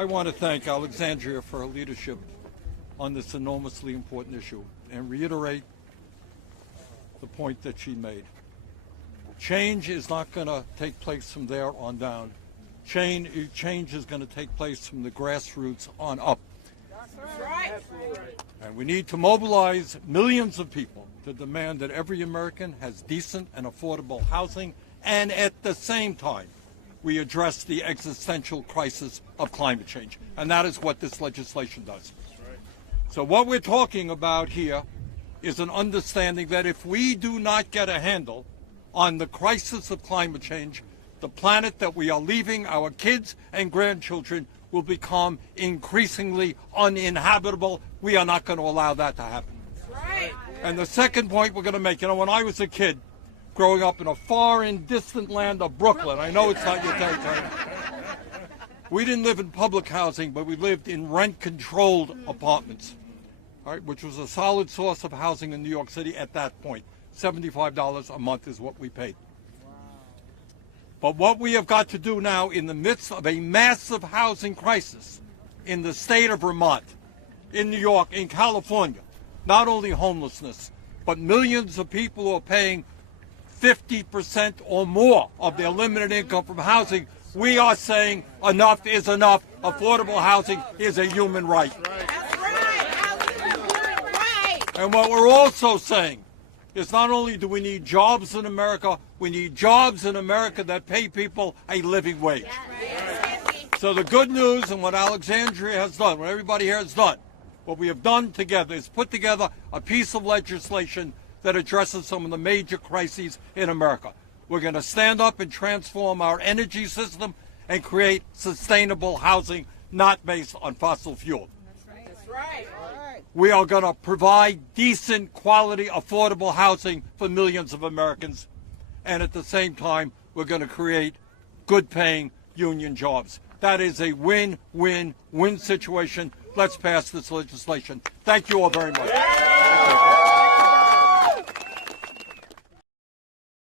I want to thank Alexandria for her leadership on this enormously important issue and reiterate the point that she made. Change is not going to take place from there on down. Change is going to take place from the grassroots on up. That's right. And we need to mobilize millions of people to demand that every American has decent and affordable housing, and at the same time, we address the existential crisis of climate change. And that is what this legislation does. So what we're talking about here is an understanding that if we do not get a handle on the crisis of climate change, the planet that we are leaving our kids and grandchildren will become increasingly uninhabitable. We are not going to allow that to happen. Right. And the second point we're going to make, when I was a kid, growing up in a far and distant land of Brooklyn, I know it's not your territory, we didn't live in public housing, but we lived in rent-controlled apartments, all right, which was a solid source of housing in New York City at that point. $75 a month is what we paid. But what we have got to do now in the midst of a massive housing crisis in the state of Vermont, in New York, in California, not only homelessness, but millions of people who are paying 50% or more of their limited income from housing, we are saying enough is enough. Affordable housing is a human right. That's right. Housing is a human right. And what we're also saying is not only do we need jobs in America, we need jobs in America that pay people a living wage. So the good news and what Alexandria has done, what everybody here has done, what we have done together is put together a piece of legislation that addresses some of the major crises in America. We're going to stand up and transform our energy system and create sustainable housing not based on fossil fuel. That's right. We are going to provide decent, quality, affordable housing for millions of Americans. And at the same time, we're going to create good-paying union jobs. That is a win-win-win situation. Let's pass this legislation. Thank you all very much.